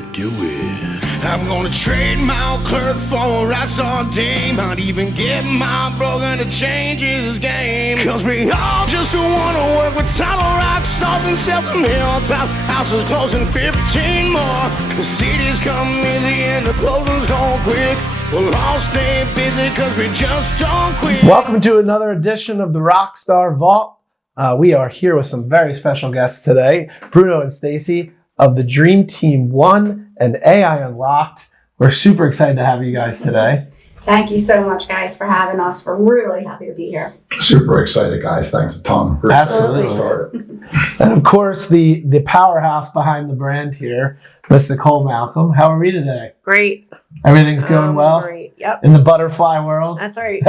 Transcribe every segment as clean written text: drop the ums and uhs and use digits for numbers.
gonna do it. I'm gonna trade my old clerk for a rockstar dame. Might even get my broker to change his game. Cause we all just wanna work with title rock stars and sell some hilltop houses closing 15 more. The cities come easy and the closings go quick. We'll all stay busy cause we just don't quit. Welcome to another edition of the Rockstar Vault. We are here with some very special guests today, Bruno and Stacy of the Dream Team 1 and AI Unlocked. We're super excited to have you guys today. Thank you so much, guys, for having us. We're really happy to be here. Super excited, guys. Thanks a ton. We're Absolutely. And of course, the powerhouse behind the brand here, Mr. Cole Malcolm. How are we today? Great. Everything's going well? Great. Yep. In the butterfly world? That's right.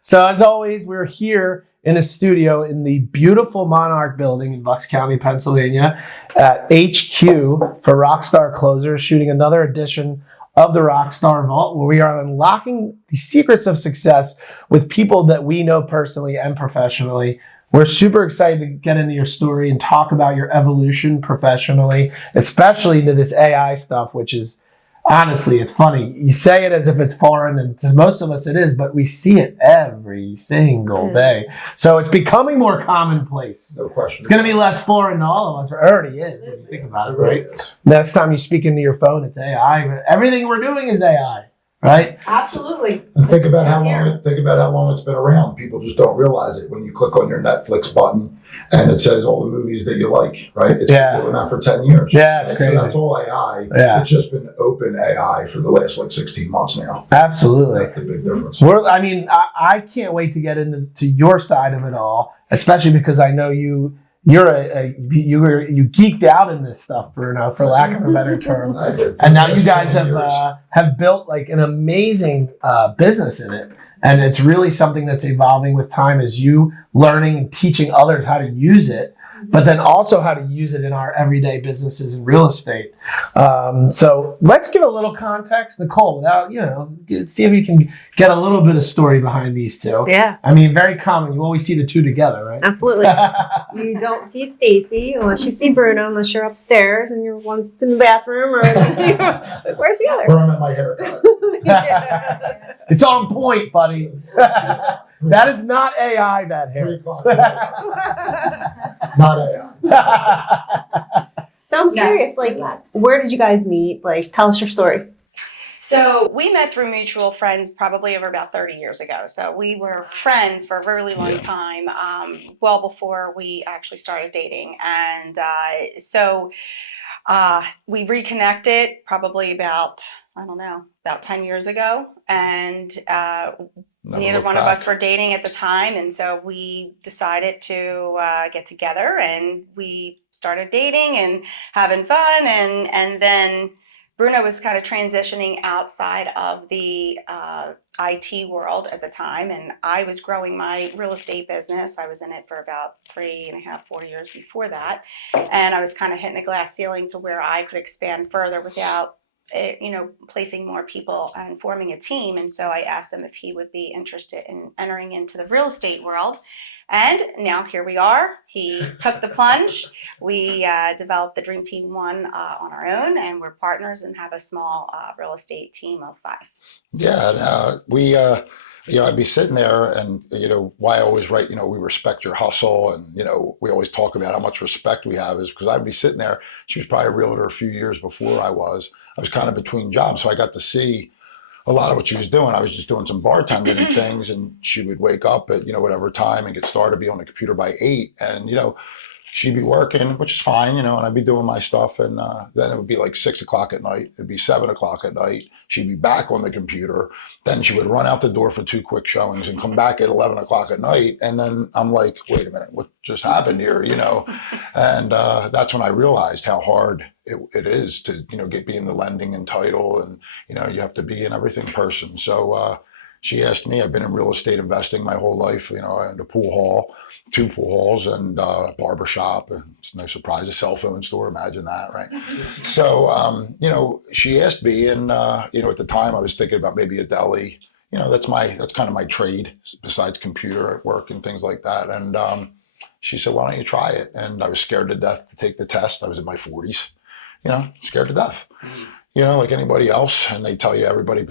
So as always, we're here in a studio in the beautiful Monarch building in Bucks County, Pennsylvania at HQ for Rockstar Closers, shooting another edition of the Rockstar Vault, where we are unlocking the secrets of success with people that we know personally and professionally. We're super excited to get into your story and talk about your evolution professionally, especially into this AI stuff, which is, honestly, it's funny. You say it as if it's foreign, and to most of us it is, but we see it every single day. So it's becoming more commonplace. No question. It's going to be less foreign to all of us. It already is, when you think about it, right? Next time you speak into your phone, it's AI. Everything we're doing is AI, right? Absolutely. And think about how long it's been around. People just don't realize it. When you click on your Netflix button and it says all the movies that you like, right? It's been doing that for 10 years. Yeah, it's crazy. So that's all AI. Yeah. It's just been open AI for the last 16 months now. Absolutely. That's the big difference. I can't wait to get into your side of it all, especially because I know you geeked out in this stuff, Bruno, for lack of a better term. I did. And now you guys have built like an amazing business in it. And it's really something that's evolving with time, as you learning and teaching others how to use it, but then also how to use it in our everyday businesses in real estate. So let's give a little context, Nicole, without, see if you can get a little bit of story behind these two. Yeah. I mean, very common. You always see the two together, right? Absolutely. You don't see Stacy unless you see Bruno, unless you're upstairs and you're one's in the bathroom or where's the other? Where I'm at my haircut. It's on point, buddy. That is not AI, that hair. 3 o'clock tonight. Not AI. So I'm curious, where did you guys meet? Tell us your story. So we met through mutual friends probably over about 30 years ago. So we were friends for a really long time, well before we actually started dating. And we reconnected probably about 10 years ago. And neither one of us were dating at the time. And so we decided to get together, and we started dating and having fun. And then Bruno was kind of transitioning outside of the IT world at the time, and I was growing my real estate business. I was in it for about 3.5, 4 years before that, and I was kind of hitting a glass ceiling to where I could expand further without placing more people and forming a team. And so I asked him if he would be interested in entering into the real estate world. And now here we are. He took the plunge. We developed the Dream Team 1 on our own, and we're partners and have a small real estate team of 5. Yeah, I'd be sitting there, and why I always write, we respect your hustle, and we always talk about how much respect we have, is because I'd be sitting there. She was probably a realtor a few years before I was kind of between jobs, so I got to see a lot of what she was doing. I was just doing some bartending and things, and she would wake up at whatever time and get started, be on the computer by 8, and she'd be working, which is fine, and I'd be doing my stuff, and then it would be like 6 o'clock at night. It'd be 7 o'clock at night. She'd be back on the computer. Then she would run out the door for 2 quick showings and come back at 11 o'clock at night. And then I'm like, wait a minute, what just happened here? And that's when I realized how hard it is to, be in the lending and title, and, you have to be an everything person. So she asked me. I've been in real estate investing my whole life. I owned a pool hall, 2 pool halls, and a barber shop. It's no surprise, a cell phone store. Imagine that, right? So, she asked me, and at the time I was thinking about maybe a deli. That's kind of my trade besides computer at work and things like that. And she said, "Why don't you try it?" And I was scared to death to take the test. I was in my 40s. scared to death. Like anybody else, and they tell you everybody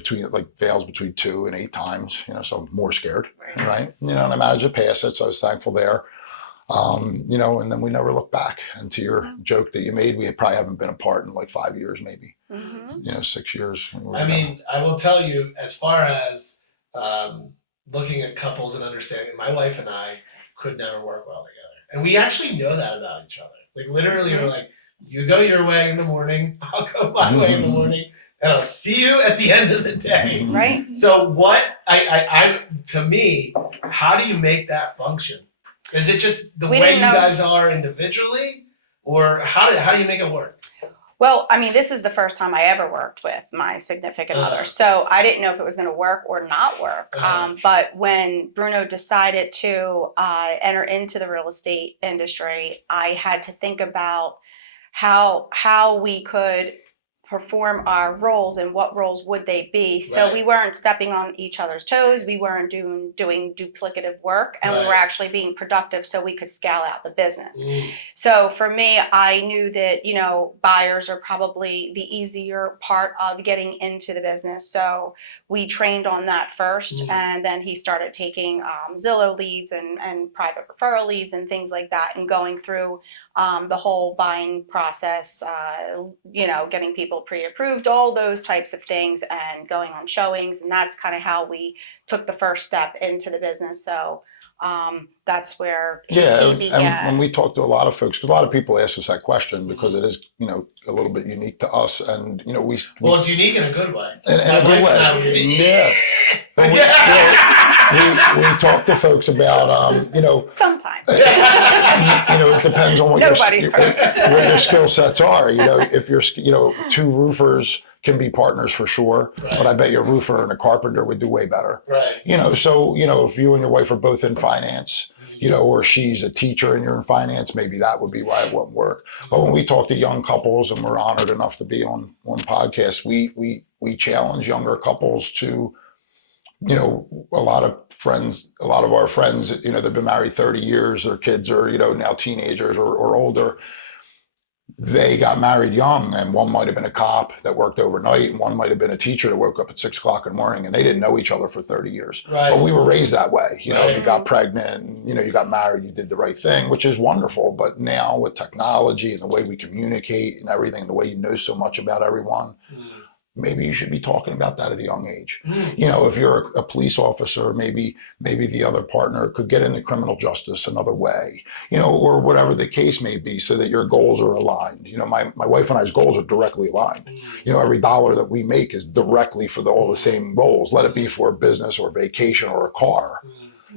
fails between 2 and 8 times, so more scared, right? And I managed to pass it, so I was thankful there. And then we never looked back. And to your joke that you made, we probably haven't been apart in like 5 years, maybe, 6 years. I mean, I will tell you, as far as looking at couples and understanding, my wife and I could never work well together. And we actually know that about each other. Like literally, we're like, you go your way in the morning, I'll go my way in the morning, and I'll see you at the end of the day. Right. So what, to me, how do you make that function? Is it just the way you guys are individually, or how do you make it work? Well, I mean, this is the first time I ever worked with my significant other, so I didn't know if it was going to work or not work. But when Bruno decided to enter into the real estate industry, I had to think about how we could perform our roles and what roles would they be. So we weren't stepping on each other's toes. We weren't doing duplicative work, and we were actually being productive so we could scale out the business. So for me, I knew that, buyers are probably the easier part of getting into the business. So we trained on that first, and then he started taking Zillow leads and private referral leads and things like that, and going through the whole buying process, getting people pre-approved, all those types of things, and going on showings. And that's kind of how we took the first step into the business. So that's where he began. And we talked to a lot of folks, because a lot of people ask us that question, because it is, a little bit unique to us. And, well, it's unique in a good way. In a good way. Yeah. But we talk to folks about, sometimes. It depends on what your skill sets are. If you're, 2 roofers can be partners for sure, but I bet your roofer and a carpenter would do way better. Right. So, if you and your wife are both in finance, or she's a teacher and you're in finance, maybe that would be why it wouldn't work. But when we talk to young couples, and we're honored enough to be on podcasts, we challenge younger couples to, a lot of our friends, they've been married 30 years, their kids are, now teenagers or older. They got married young, and one might have been a cop that worked overnight, and one might have been a teacher that woke up at 6 o'clock in the morning, and they didn't know each other for 30 years. Right. But we were raised that way. If you got pregnant, you got married, you did the right thing, which is wonderful. But now with technology and the way we communicate and everything, the way you know so much about everyone, maybe you should be talking about that at a young age. If you're a police officer, maybe the other partner could get into criminal justice another way, or whatever the case may be, so that your goals are aligned. My wife and I's goals are directly aligned. Every dollar that we make is directly for all the same goals, let it be for a business or vacation or a car.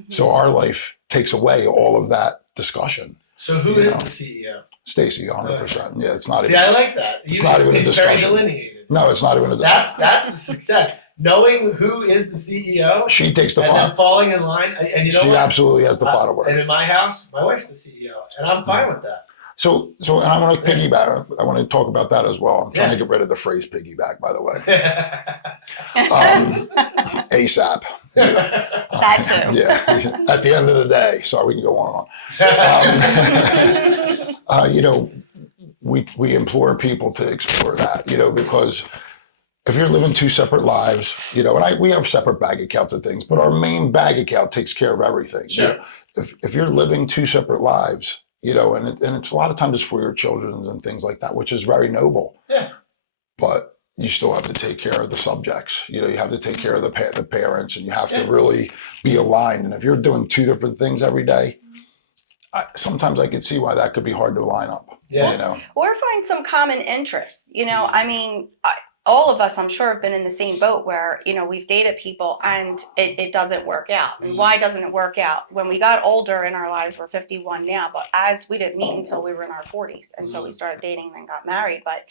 So our life takes away all of that discussion. So who is the CEO? Stacy, 100%. Yeah, it's not See, even. I like that. It's not even a discussion. Very delineated. No, it's not even a discussion. That's the success. Knowing who is the CEO. She takes the and final. then falling in line. And She absolutely has the final word. And in my house, my wife's the CEO, and I'm fine with that. So, and I want to piggyback. I want to talk about that as well. I'm trying to get rid of the phrase piggyback, by the way. ASAP. That too. Yeah. At the end of the day, sorry, we can go on and on. We implore people to explore that, because if you're living 2 separate lives, and we have separate bank accounts and things, but our main bank account takes care of everything. Sure. If you're living 2 separate lives, and it's a lot of times it's for your children and things like that, which is very noble. Yeah. But you still have to take care of the subjects. You have to take care of the parents, and you have to really be aligned. And if you're doing 2 different things every day, sometimes I could see why that could be hard to line up. Yeah. Or find some common interests. I mean, all of us, I'm sure, have been in the same boat where, we've dated people and it doesn't work out. And why doesn't it work out? When we got older in our lives, we're 51 now, but as we didn't meet until we were in our 40s, until we started dating and then got married. But,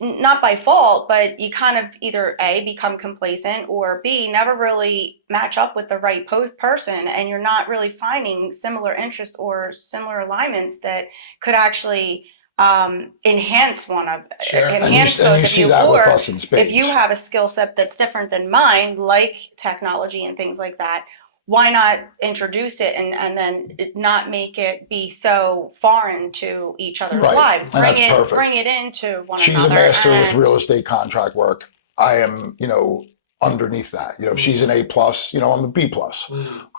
not by fault, but you kind of either A, become complacent, or B, never really match up with the right person, and you're not really finding similar interests or similar alignments that could actually enhance enhance both of you. Or if you have a skill set that's different than mine, like technology and things like that, why not introduce it and then not make it be so foreign to each other's Right. lives? And that's perfect. Bring it into one She's another. a master with and- real estate contract work. I am, underneath that. She's an A+, I'm a B+.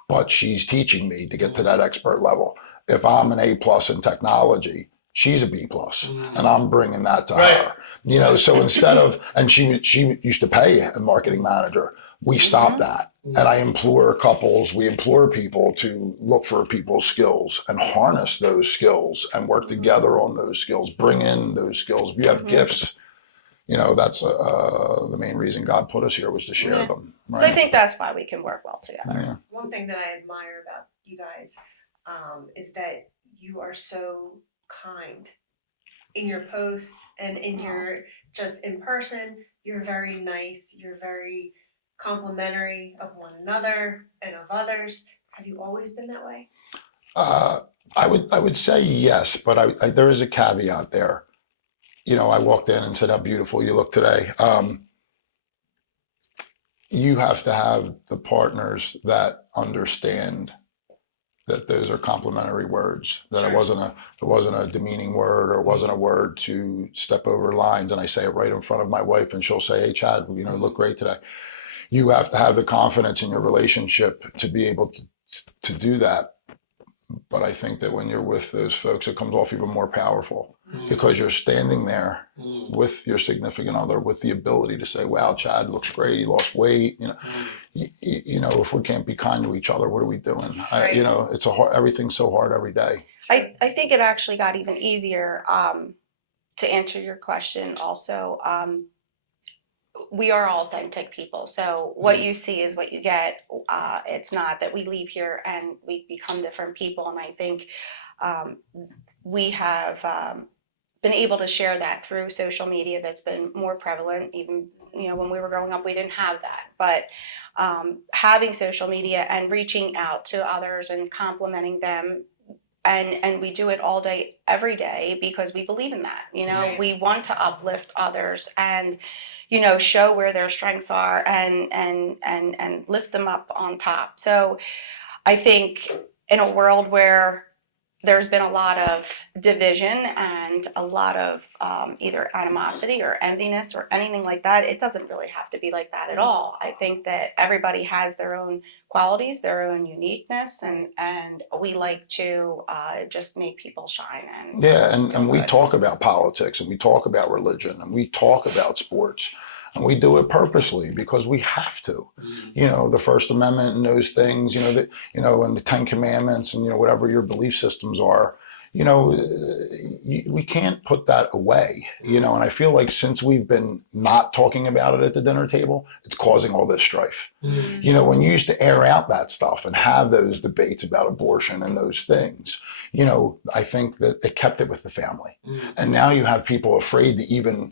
But she's teaching me to get to that expert level. If I'm an A+ in technology, she's a B+, and I'm bringing that to her. So instead of, and she used to pay a marketing manager, we stopped that. And I implore couples, we implore people to look for people's skills and harness those skills and work together on those skills, bring in those skills. If you have gifts, that's the main reason God put us here was to share them. Right? So I think that's why we can work well together. Yeah. One thing that I admire about you guys is that you are so kind in your posts and in your just in person. You're very nice. You're very complimentary of one another and of others. Have you always been that way? I would say yes, but I there is a caveat there. I walked in and said, how beautiful you look today. You have to have the partners that understand that those are complimentary words, that it wasn't a demeaning word, or it wasn't a word to step over lines. And I say it right in front of my wife and she'll say, hey, Chad, you look great today. You have to have the confidence in your relationship to be able to do that. But I think that when you're with those folks, it comes off even more powerful because you're standing there with your significant other with the ability to say, wow, Chad looks great. He lost weight. If we can't be kind to each other, what are we doing? It's everything's so hard every day. I think it actually got even easier to answer your question also. We are all authentic people. So what you see is what you get. It's not that we leave here and we become different people. And I think we have been able to share that through social media. That's been more prevalent. Even, when we were growing up, we didn't have that. But having social media and reaching out to others and complimenting them, and we do it all day, every day, because we believe in that. We want to uplift others and show where their strengths are and lift them up on top. So I think in a world where there's been a lot of division and a lot of either animosity or enviness or anything like that, it doesn't really have to be like that at all. I think that everybody has their own qualities, their own uniqueness, and we like to just make people shine. And we talk about politics, and we talk about religion, and we talk about sports. And we do it purposely because we have to. The First Amendment and those things, and the Ten Commandments and, whatever your belief systems are, we can't put that away, and I feel like since we've been not talking about it at the dinner table, it's causing all this strife. When you used to air out that stuff and have those debates about abortion and those things, I think that it kept it with the family. And now you have people afraid to even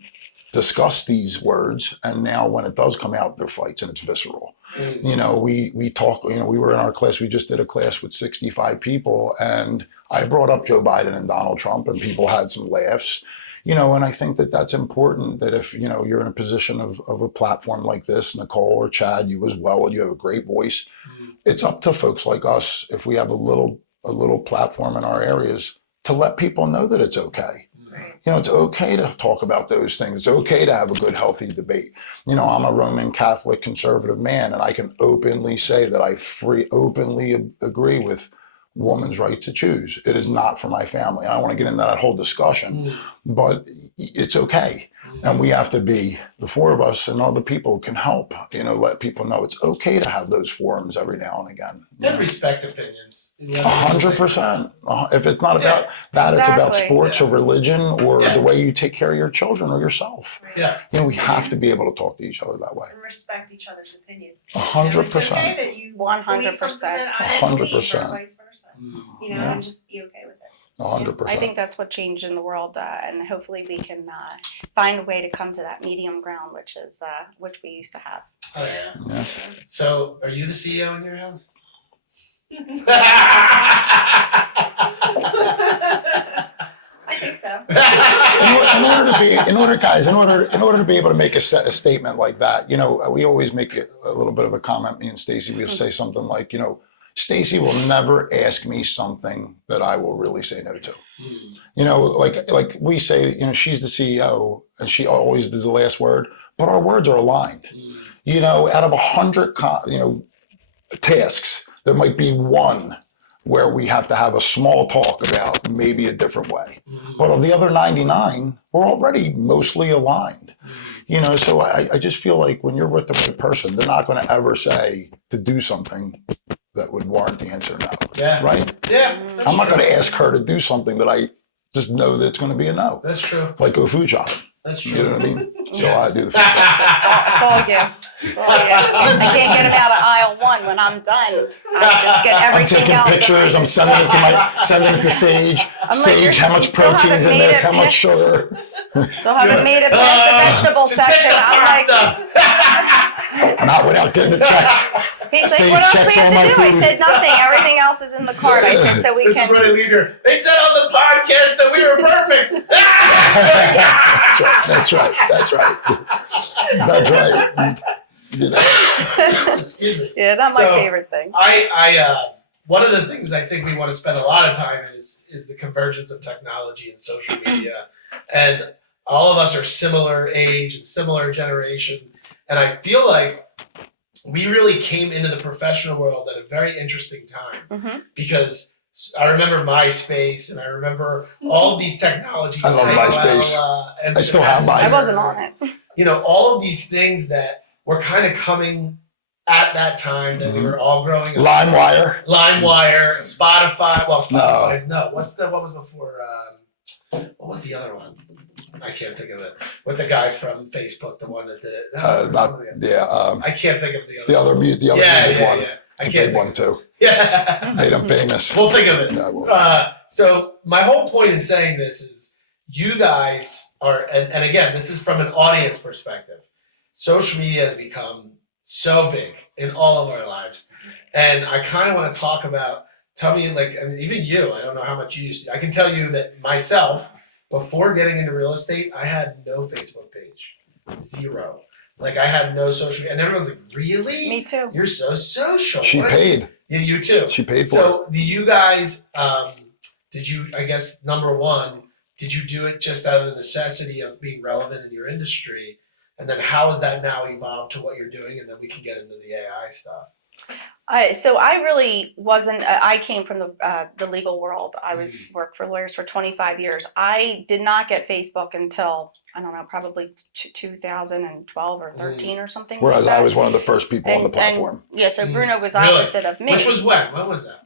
discuss these words, and now when it does come out, they're fights and it's visceral. We talk, we were in our class, we just did a class with 65 people, and I brought up Joe Biden and Donald Trump, and people had some laughs, and I think that that's important, that if, you're in a position of a platform like this, Nicole or Chad, you as well, and you have a great voice, it's up to folks like us, if we have a little platform in our areas, to let people know that it's okay. It's okay to talk about those things. It's okay to have a good, healthy debate. I'm a Roman Catholic conservative man, and I can openly say that I openly agree with woman's right to choose. It is not for my family. I don't want to get into that whole discussion, but it's okay. And we have to be, the four of us and other people can help, let people know it's okay to have those forums every now and again. And respect opinions. 100%. If it's not about that, it's about sports or religion or the way you take care of your children or yourself. Yeah. We have to be able to talk to each other that way. And respect each other's opinion. 100%. It's okay that you 100%. 100%. Or vice versa. And just be okay with it. 100%. I think that's what changed in the world, and hopefully we can find a way to come to that medium ground, which we used to have. Oh yeah. Yeah. So, are you the CEO in your house? I think so. in order to be able to make a statement like that, we always make a little bit of a comment. Me and Stacy, we'll say something like, Stacey will never ask me something that I will really say no to. You know, like we say, you know, she's the CEO and she always does the last word, but our words are aligned. You know, out of 100, tasks, there might be one where we have to have a small talk about maybe a different way. But of the other 99, we're already mostly aligned. You know, so I just feel like when you're with the right person, they're not going to ever say to do something that would warrant the answer no. Yeah. Right? Yeah. I'm not going to ask her to do something that I just know that it's going to be a no. That's true. Like go food shopping. That's You true. know what I mean? So I do the food shopping. It's all you. It's all you. I can't get him out of aisle 1 when I'm done. I just get I'm everything taking else. pictures. I'm sending it to Sage. I'm like, Sage, how much still protein's haven't in made this? it How much past- sugar? Still haven't made it past the vegetable Just pick section. the I'm like, pasta. Not without getting it checked. he's Sage like, what else checks we have all to my do? I food. said nothing. Everything else is in the cart. I said, so we This is can. where they leave here. They said on the podcast that we were perfect. That's right. That's right. That's right. You know. Excuse me. Yeah, that's my So, favorite thing. One of the things I think we want to spend a lot of time in is the convergence of technology and social media. And all of us are similar age and similar generation. And I feel like we really came into the professional world at a very interesting time Mhm. because I remember MySpace and I remember all of these technologies. I love MySpace. And I still have mine. I wasn't on it. You know, all of these things that were kind of coming at that time that we were all growing up. LimeWire. LimeWire, Spotify. Well, Spotify. No. What was before? What was the other one? I can't think of it. With the guy from Facebook, the one that did it. I can't think of the other. The other music one. Yeah. It's a big one too. Yeah. Made him famous. We'll think of it. Yeah, I will. So my whole point in saying this is you guys are, and again, this is from an audience perspective. Social media has become so big in all of our lives. And I kind of want to talk about, tell me, like, I mean, even you, I don't know how much you used to. I can tell you that myself, before getting into real estate, I had no Facebook page. 0. Like, I had no social media. And everyone's like, really? Me too. You're so social. She What? paid. Yeah, you too. She paid for it. So, do you guys, did you, I guess, number one, did you do it just out of the necessity of being relevant in your industry? And then how has that now evolved to what you're doing? And then we can get into the AI stuff. So I really wasn't. I came from the legal world. I worked for lawyers for 25 years. I did not get Facebook until I don't know, probably 2012 or 13 or something. Whereas like that. I was one of the first people on the platform. Yeah, so Bruno was Really? opposite of me. Which was when? When was that?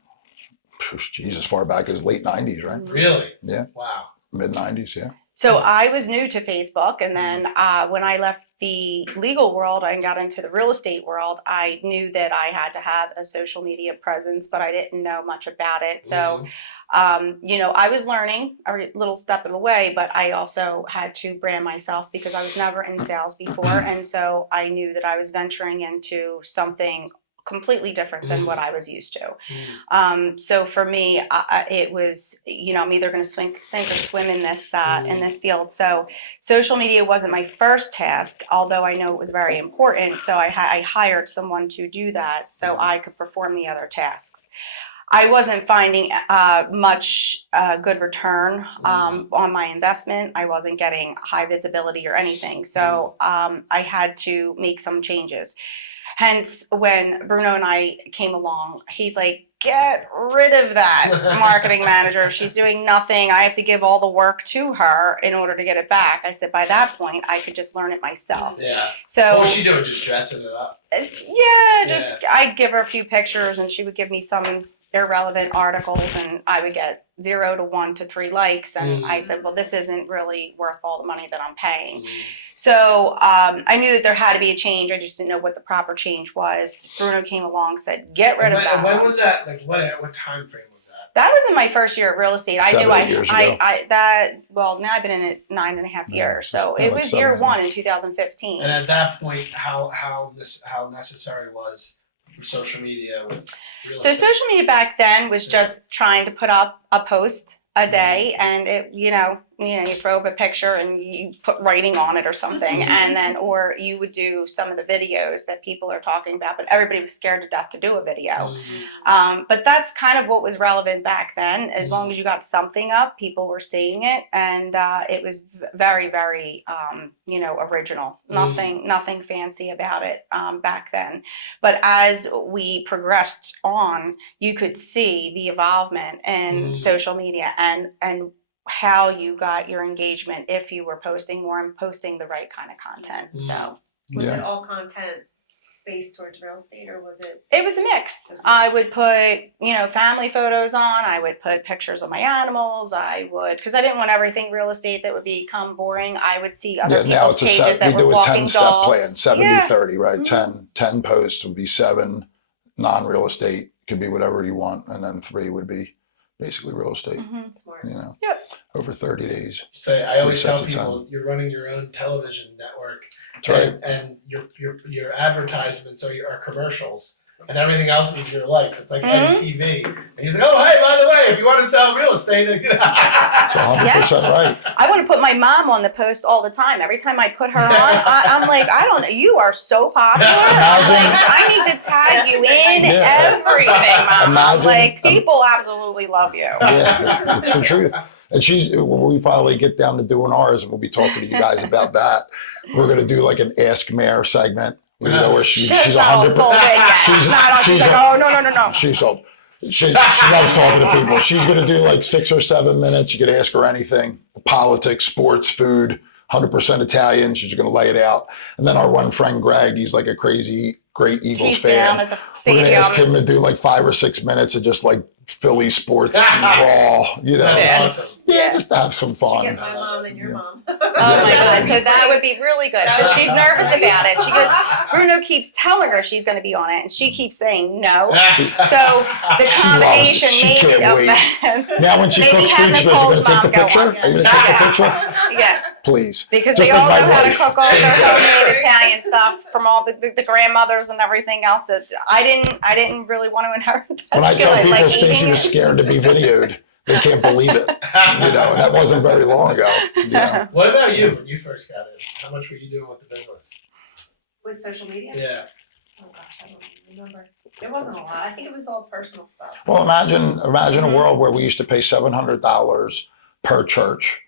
Jeez, as far back as late 90s, right? Really? Yeah. Wow. Mid 90s, yeah. So I was new to Facebook, and then when I left the legal world and got into the real estate world, I knew that I had to have a social media presence, but I didn't know much about it. So, I was learning a little step of the way, but I also had to brand myself because I was never in sales before, and so I knew that I was venturing into something completely different than what I was used to. So for me, it was, I'm either going to sink or swim in this field. So social media wasn't my first task, although I know it was very important. So I hired someone to do that so I could perform the other tasks. I wasn't finding much good return on my investment. I wasn't getting high visibility or anything. So I had to make some changes. Hence, when Bruno and I came along, he's like, get rid of that marketing manager. She's doing nothing. I have to give all the work to her in order to get it back. I said, by that point, I could just learn it myself. Yeah. So What was she doing? Just dressing it up? I'd give her a few pictures and she would give me some irrelevant articles and I would get 0 to 1 to 3 likes. And I said, well, this isn't really worth all the money that I'm paying. So I knew that there had to be a change. I just didn't know what the proper change was. Bruno came along, said, get rid of that. When was that? Like, what time frame was that? That was in my first year of real estate. 7 or 8 years ago. Now I've been in it 9.5 years. So it was year 1 in 2015. And at that point, how necessary was social media with real So estate? social media back then was just trying to put up a post a day, and you throw up a picture and you put writing on it or something, and then or you would do some of the videos that people are talking about, but everybody was scared to death to do a video. But that's kind of what was relevant back then. As long as you got something up, people were seeing it, and it was very, very original. Nothing fancy about it back then. But as we progressed on, you could see the involvement in social media and how you got your engagement if you were posting more and posting the right kind of content. So Was it all content based towards real estate, or was it? it was a mix. I would put, family photos on. I would put pictures of my animals. I would, because I didn't want everything real estate that would become boring. I would see other now people's it's pages that we were do a walking 10-step dogs. plan, 70-30, right? Mhm. 10 posts would be 7 non-real estate, could be whatever you want, and then 3 would be basically real estate, Mhm. Smart. Yep. over 30 days. So I always tell sets of people you're running your own television network, That's right. and your advertisements are commercials, and everything else is your life. It's like Mhm. MTV, and he's like, oh hey, by the way, if you want to sell real estate, It's 100% right. I want to put my mom on the post all the time. Every time I put her on, I'm like, I don't know, you are so popular. I'm like, I need to tag you in Yeah. everything, Mom. Imagine- Like, people absolutely love you. Yeah, it's the truth. And when we finally get down to doing ours, and we'll be talking to you guys about that, we're going to do like an Ask Mayor segment, where she's She's 100%. sold it yet. She's- Not all- she's she's like, a- oh, no. She's sold. She loves talking to people. She's going to do like 6 or 7 minutes. You could ask her anything: politics, sports, food. 100% Italian. She's going to lay it out. And then our one friend Greg, he's like a crazy, great Eagles He's down fan. at the We're going to ask stadium. him to do like 5 or 6 minutes of just like Philly sports raw. That's Yeah. awesome. Yeah, just to have some You fun. get my mom and your mom. Oh my God. So that would be really good. But she's nervous about it. She goes, Bruno keeps telling her she's going to be on it, and she keeps saying no. So the She combination loves it. She made can't of wait. that. Now when she Maybe cooks have food, she goes, "Are you going to take the Nicole's picture? mom Are you going to take the picture? Yeah, Please." because Just they all like know my how to wife. cook all their homemade Italian stuff from all the grandmothers and everything else. That I didn't really want to inherit that When I skill. tell I people like Stacey eating was it. scared to be videoed, they can't believe it. And that wasn't very long ago. What about you when you first got in? How much were you doing with the business? With social media? Yeah. Oh gosh, I don't even remember. It wasn't a lot. I think it was all personal stuff. Well, imagine a world where we used to pay $700 per church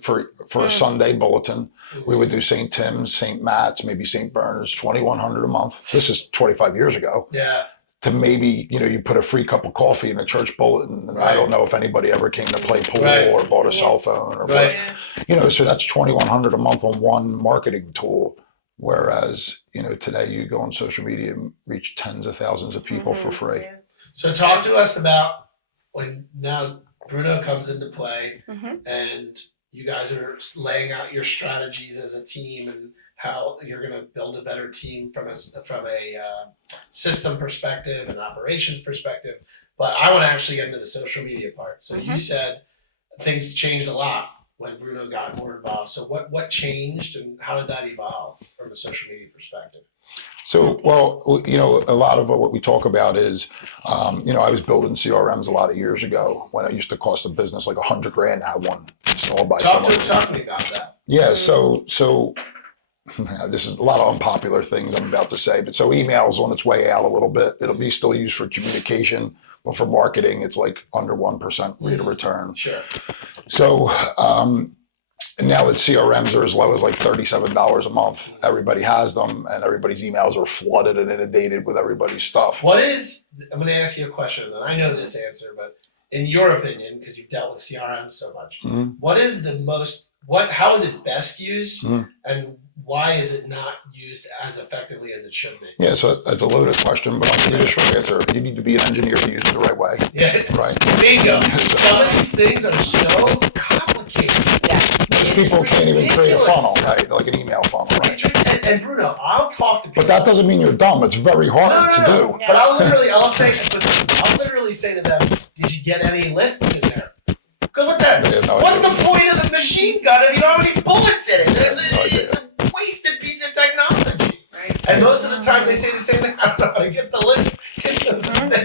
for a Sunday bulletin. We would do St. Tim's, St. Matt's, maybe St. Bernard's, $2,100 a month. This is 25 years ago. Yeah. To maybe, you put a free cup of coffee in a church bulletin. And I don't know if anybody ever came to play pool or bought a cell phone or Right. so that's $2,100 a month on one marketing tool. Whereas, today you go on social media and reach tens of thousands of people for free. Yeah. So talk to us about when now Bruno comes into play, Mhm. and you guys are laying out your strategies as a team and how you're going to build a better team from a system perspective and operations perspective. But I want to actually get into the social media part. So you said things changed a lot when Bruno got more involved. So what changed, and how did that evolve from a social media perspective? So, well, a lot of what we talk about is, I was building CRMs a lot of years ago when it used to cost a business like $100,000 to have one installed by Talk someone. to me about that. Yeah, so this is a lot of unpopular things I'm about to say, but so email's on its way out a little bit. It'll be still used for communication, but for marketing, it's like under 1% rate of return. Sure. So now that CRMs are as low as like $37 a month, everybody has them, and everybody's emails are flooded and inundated with everybody's stuff. I'm going to ask you a question, and I know this answer, but in your opinion, because you've dealt with CRM so much, Mhm. how is it best used, Mhm. and why is it not used as effectively as it should be? Yeah, so that's a loaded question, but I'll give you a short answer. You need to be an engineer to use it the right way. Yeah, Right. bingo. Some of these things are so complicated. Most people can't even create a funnel, right? Like an email funnel, right? And Bruno, I'll talk to people. But that doesn't mean you're dumb. It's very hard to do. But I'll literally say to them, did you get any lists in there? Good with that. They have no What's idea. the point of the machine gun if you don't have any bullets in it? No idea. It's a wasted piece of technology. Right. And most of the time they say the same thing. I don't know how to get the list.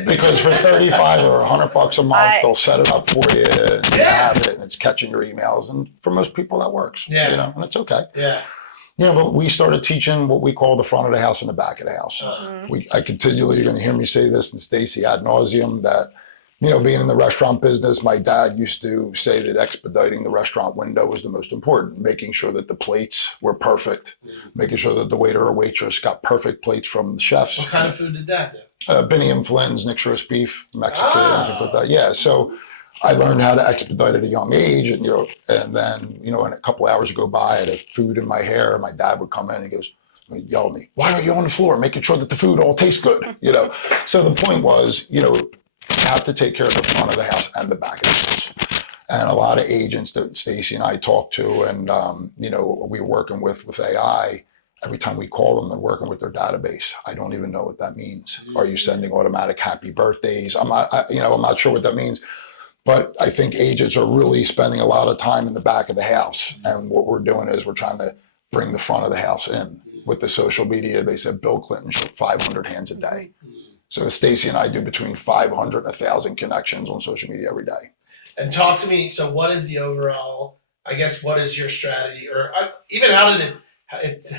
Because for 30 $75 or $100 a month. They'll set it up for you, and you Yeah. have it, and it's catching your emails. And for most people, that works. Yeah. You know, and it's okay. Yeah. You know, but we started teaching what we call the front of the house and the back of the house. I continually, you're going to hear me say this, and Stacy ad nauseum, that, you know, being in the restaurant business, my dad used to say that expediting the restaurant window was the most important, making sure that the plates were perfect, making sure that the waiter or waitress got perfect plates from the chefs. What kind of food did Dad do? Benny and Flynn's, Nick's roast beef, Mexican, things like that. Yeah, so I learned how to expedite at a young age, and and then and a couple hours would go by, I had food in my hair. My dad would come in and he goes, he'd yell at me, "Why are you on the floor making sure that the food all tastes good?" So the point was, you have to take care of the front of the house and the back of the house. And a lot of agents that Stacy and I talked to, and we were working with AI. Every time we call them, they're working with their database. I don't even know what that means. Are you sending automatic happy birthdays? I'm not sure what that means. But I think agents are really spending a lot of time in the back of the house. And what we're doing is we're trying to bring the front of the house in. With the social media, they said Bill Clinton shook 500 hands a day. So Stacy and I do between 500 and 1,000 connections on social media every day. And talk to me. So, what is the overall? I guess what is your strategy, or even how did it?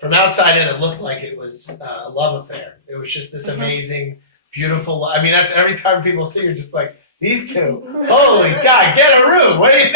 From outside in, it looked like it was a love affair. It was just this amazing, beautiful. I mean, that's every time people see you're just like these two. Holy God, get a room. What do you?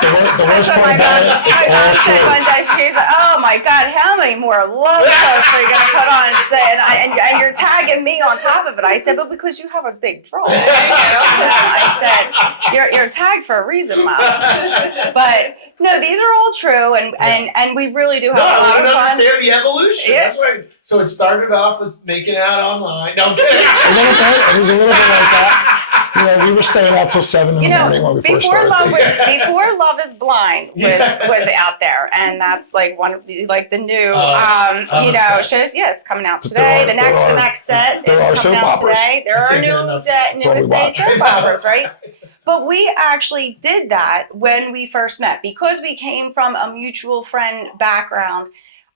The worst part about it, it's all true. One day she's like, "Oh my God, how many more love posts are you going to put on today?" And you're tagging me on top of it. I said, "But because you have a big draw." I said, "You're tagged for a reason, Mom." But no, these are all true, and we really do have a lot of fun. I don't understand the evolution. Yeah. That's why. So it started off with making out online. No, I'm kidding. A little bit. It was a little bit like that. We were staying out till 7 in the morning when we first started. Before Love Is Blind was out there, and that's like one of the the new shows. Yeah, it's coming out today. The next set is coming out today. There are new soap operas, right? But we actually did that when we first met because we came from a mutual friend background.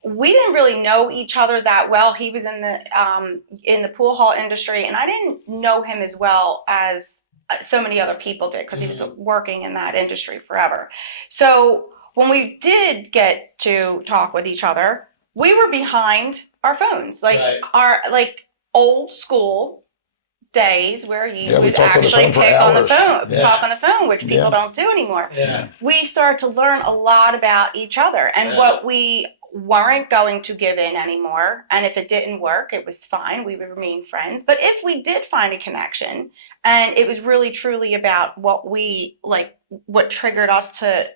We didn't really know each other that well. He was in the pool hall industry, and I didn't know him as well as so many other people did because he was working in that industry forever. So when we did get to talk with each other, we were behind our phones, our old school days where you would actually pick on the phone, talk on the phone, which people don't do anymore. Yeah. We started to learn a lot about each other and what we weren't going to give in anymore. And if it didn't work, it was fine. We would remain friends. But if we did find a connection and it was really truly about what triggered us to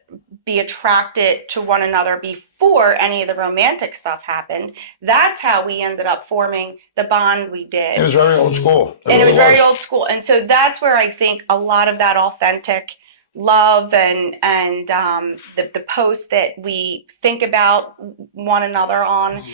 be attracted to one another before any of the romantic stuff happened, that's how we ended up forming the bond we did. It was very old school. It was very old school. And so that's where I think a lot of that authentic love and the posts that we think about one another on,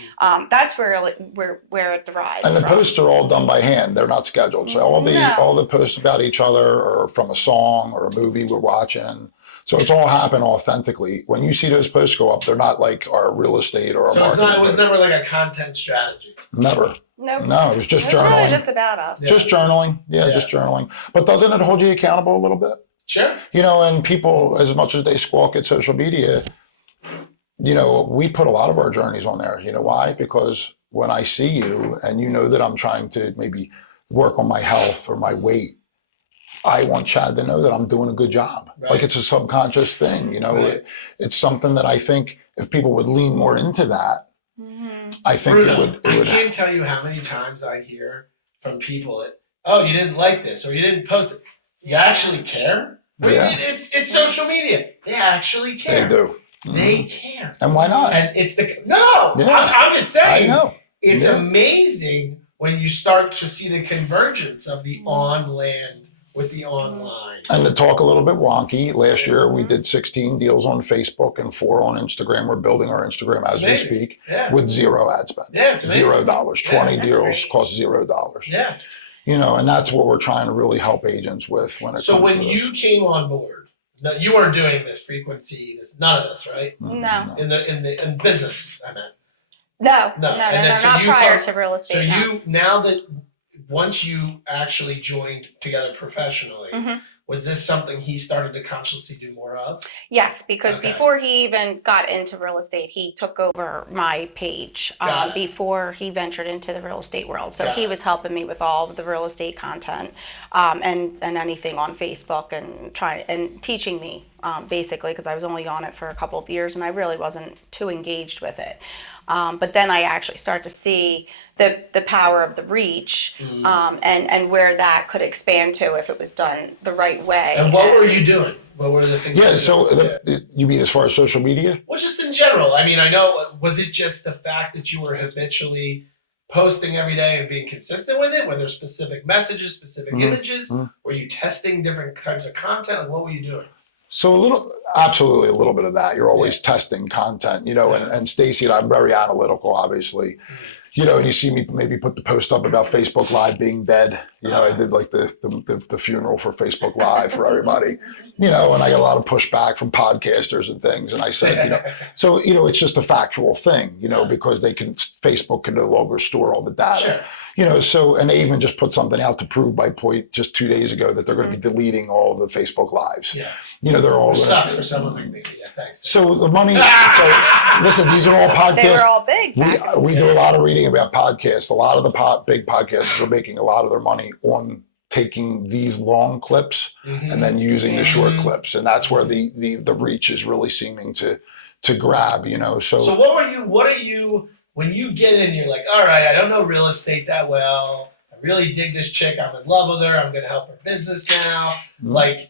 that's where it derives. And the posts are all done by hand; they're not scheduled. So all the posts about each other, or from a song or a movie we're watching. So it's all happened authentically. When you see those posts go up, they're not like our real estate or our marketing. It was never like a content strategy. Never. No, it was just journaling. Really just about us. Just journaling. Yeah, just journaling. But doesn't it hold you accountable a little bit? Sure. And people, as much as they squawk at social media, we put a lot of our journeys on there. You know why? Because when I see you and that I'm trying to maybe work on my health or my weight, I want Chad to know that I'm doing a good job. Right. Like it's a subconscious thing, Right. It's something that I think if people would lean more into that, I think Bruno, it would. I can't tell you how many times I hear from people that, "Oh, you didn't like this or you didn't post it." You actually care? Yeah. It's social media. They actually care. They do. They care. And why not? And it's I'm just saying. I know. It's amazing when you start to see the convergence of the on-land with the online. And to talk a little bit wonky, last year we did 16 deals on Facebook and 4 on Instagram. We're building our Instagram as we speak with 0 ad spend. Yeah, it's amazing. $0. 20 deals cost $0. Yeah. And that's what we're trying to really help agents with when it comes to this. So when you came on board, now you weren't doing this frequency, none of this, right? No. In business, I meant. No. And then Not prior to real estate. So now that once you actually joined together professionally, Mhm. was this something he started to consciously do more of? Yes, because Okay. before he even got into real estate, he took over my page Got it. before he ventured into the real estate world. So Got he it. was helping me with all of the real estate content and anything on Facebook and teaching me basically, because I was only on it for a couple of years and I really wasn't too engaged with it. But then I actually start to see the power of the reach and where that could expand to if it was done the right way. And what were you doing? What were the things? Yeah, you so were doing? you mean as far as social media? Well, just in general. I mean, I know, was it just the fact that you were habitually posting every day and being consistent with it? Were there specific messages, specific images? Were you testing different types of content? Like, what were you doing? So absolutely a little bit of that. You're always testing content, and Stacy and I'm very analytical, obviously. And you see me maybe put the post up about Facebook Live being dead. I did like the funeral for Facebook Live for everybody, and I got a lot of pushback from podcasters and things. And I said, so, it's just a factual thing, because Facebook can no longer store all the data, and they even just put something out to prove by point just 2 days ago that they're going to be deleting all of the Facebook Lives. Yeah. They're all sucks for someone like me. Yeah, thanks. So the money, listen, these are all podcasts. They were all big. We do a lot of reading about podcasts. A lot of the big podcasts are making a lot of their money on taking these long clips and then using the short clips. And that's where the reach is really seeming to grab, So what are you, when you get in, you're like, all right, I don't know real estate that well. I really dig this chick. I'm in love with her. I'm going to help her business now.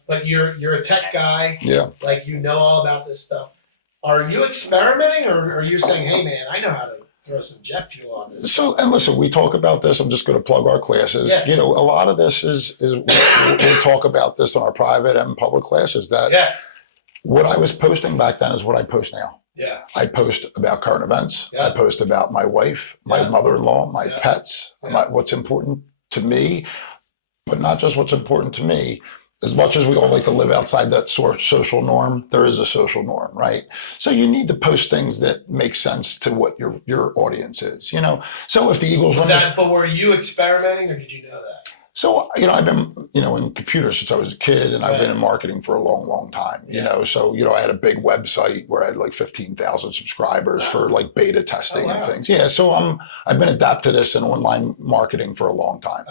But you're a tech guy. Yeah. Like, all about this stuff. Are you experimenting, or are you saying, hey man, I know how to throw some jet fuel on this? So, and listen, we talk about this. I'm just going to plug our classes. Yeah. A lot of this is we'll talk about this in our private and public classes, that what I was posting back then is what I post now. Yeah. I post about current events. Yeah. I post about my wife, my mother-in-law, my pets, what's important to me, but not just what's important to me. As much as we all like to live outside that social norm, there is a social norm, right? So you need to post things that make sense to what your audience is, So if the Eagles but were you experimenting, or did you know that? So, I've been, in computers since I was a kid, and I've been in marketing for a long, long time, So, I had a big website where I had like 15,000 subscribers for like beta testing and things. Yeah. So I've been adapted to this in online marketing for a long time,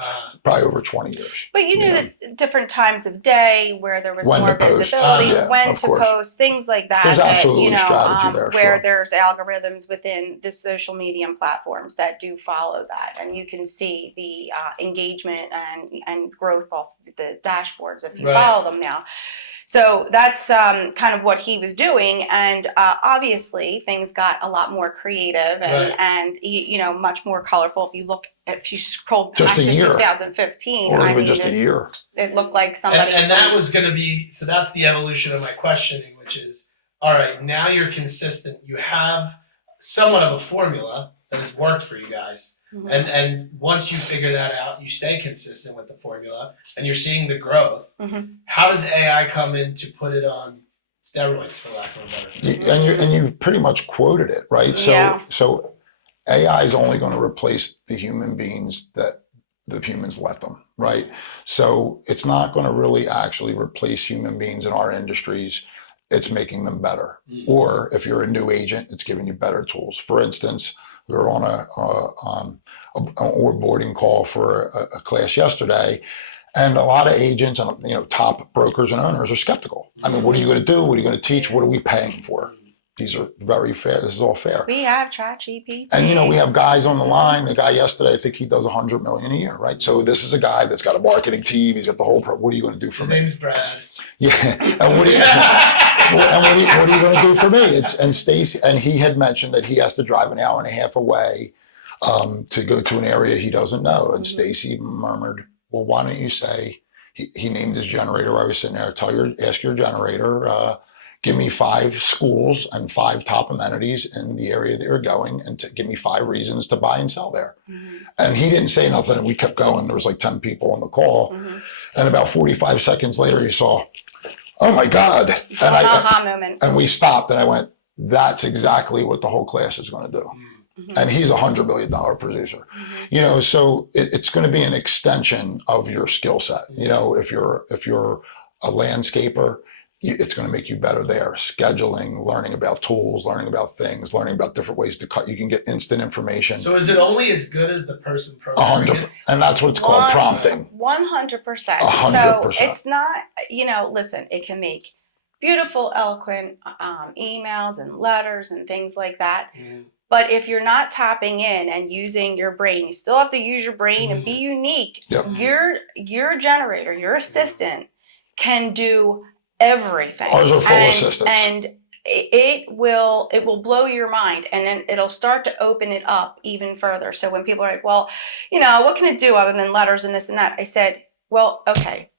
probably over 20 years. But you knew that different times of day where there was When more to post. visibility, when of to course. post, things like that. There's absolutely that, strategy there, where sure. there's algorithms within the social media platforms that do follow that, and you can see the engagement and growth off the dashboards if you follow them now. So that's kind of what he was doing, and obviously things got a lot more creative and much more colorful. If you scroll back to 2015, or even just a year, it looked like somebody. And that was going to be, so that's the evolution of my questioning, which is, all right, now you're consistent. You have somewhat of a formula that has worked for you guys. And once you figure that out, you stay consistent with the formula, and you're seeing the growth. How does AI come in to put it on steroids, for lack of a better term? And you pretty much quoted it, right? So AI is only going to replace the human beings that the humans let them, right? So it's not going to really actually replace human beings in our industries. It's making them better. Or if you're a new agent, it's giving you better tools. For instance, we were on an onboarding call for a class yesterday, and a lot of agents and top brokers and owners are skeptical. I mean, what are you going to do? What are you going to teach? What are we paying for? These are very fair. This is all fair. We have ChatGPT. And we have guys on the line. The guy yesterday, I think he does $100 million a year, right? So this is a guy that's got a marketing team. He's got the whole. What are you going to do for me? His name's Brad. Yeah. And what are you going to do for me? And Stacy, and he had mentioned that he has to drive an hour and a half away to go to an area he doesn't know. And Stacy murmured, "Well, why don't you say?" He named his generator. I was sitting there. Ask your generator. Give me 5 schools and 5 top amenities in the area that you're going, and give me 5 reasons to buy and sell there. And he didn't say nothing, and we kept going. There was like 10 people on the call. And about 45 seconds later, he saw, oh my God. Aha moment. And we stopped, and I went, that's exactly what the whole class is going to do. and he's $100 million producer. You know, so it's going to be an extension of your skill set. You know, if you're a landscaper, it's going to make you better there. Scheduling, learning about tools, learning about things, learning about different ways to cut. You can get instant information. So is it only as good as the person programming 100%, and that's what it's called, prompting. 100%. 100%. So it's not, you know, listen, it can make beautiful, eloquent emails and letters and things like that. But if you're not tapping in and using your brain, you still have to use your brain and be unique. Yep. Your generator, your assistant can do everything. Ours are full assistants. And it will blow your mind, and then it'll start to open it up even further. So when people are like, well, you know, what can it do other than letters and this and that? I said, well, okay,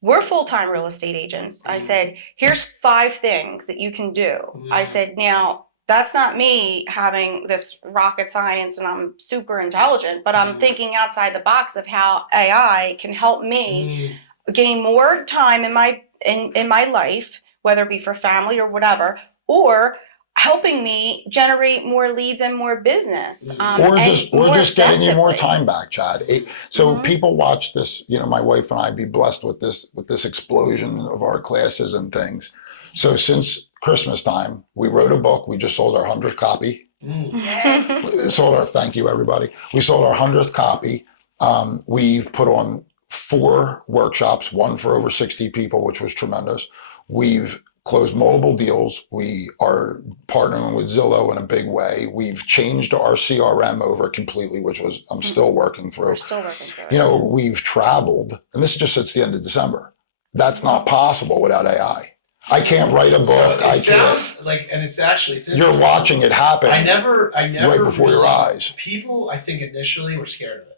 we're full-time real estate agents. I said, here's 5 things that you can do. I said, now, that's not me having this rocket science and I'm super intelligent, but I'm thinking outside the box of how AI can help me gain more time in my life, whether it be for family or whatever, or helping me generate more leads and more business. Or just getting you more time back, Chad. So people watch this, you know, my wife and I be blessed with this explosion of our classes and things. So since Christmas time, we wrote a book. We just sold our 100th copy. Thank you, everybody. We sold our 100th copy. We've put on 4 workshops, one for over 60 people, which was tremendous. We've closed multiple deals. We are partnering with Zillow in a big way. We've changed our CRM over completely, which was I'm still working through. We're still working through it. You know, we've traveled, and this is just since the end of December. That's not possible without AI. I can't write a book. So it sounds like, and it's You're watching it happen. I never right before your eyes. People, I think initially were scared of it.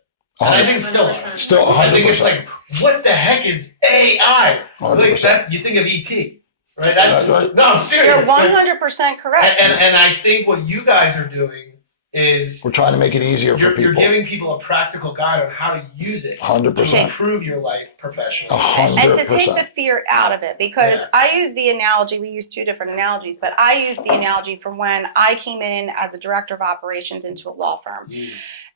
And I think still are. Still 100%. I think it's like, what the heck is AI? 100%. Like that, you think of ET, right? That's right. No, I'm serious. You're 100% correct. And I think what you guys are doing is we're trying to make it easier for people. You're giving people a practical guide on how to use it 100%. to improve your life professionally. 100%. And to take the fear out of it, because I use the analogy, we use 2 different analogies, but I use the analogy from when I came in as a director of operations into a law firm.